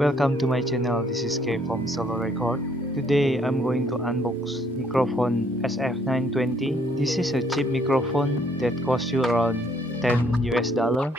Welcome to my channel. This is K from Solo Record. Today I'm going to unbox microphone SF920. This is a cheap microphone that costs you around 10 US dollar.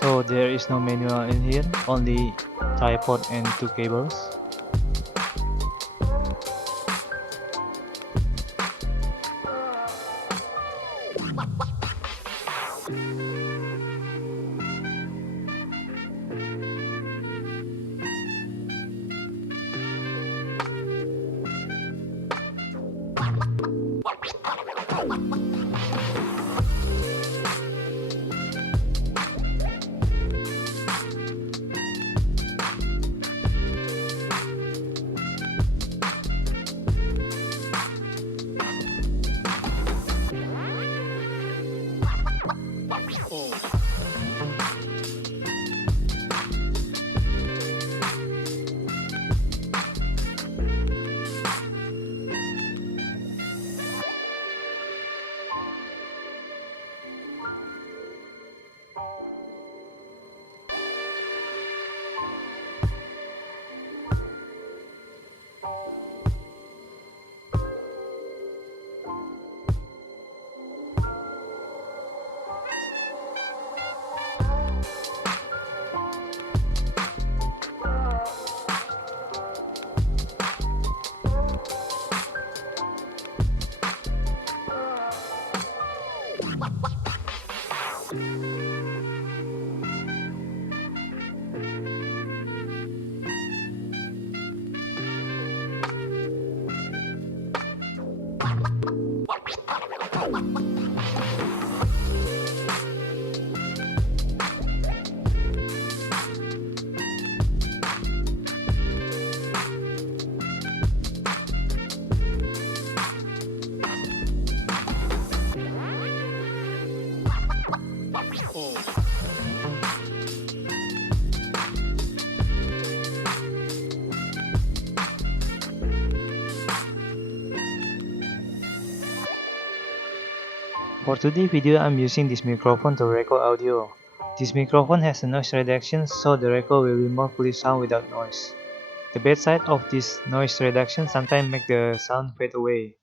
So there is no manual in here, only tripod and two cables. For today's video, I'm using this microphone to record audio. This microphone has a noise reduction, so the record will be more clear sound without noise. The bad side of this noise reduction sometimes make the sound fade away,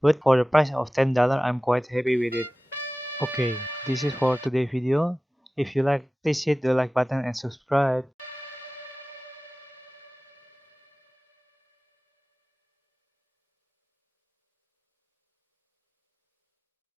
but for the price of $10, I'm quite happy with it. Okay, this is for today's video. If you like, please hit the like button and subscribe.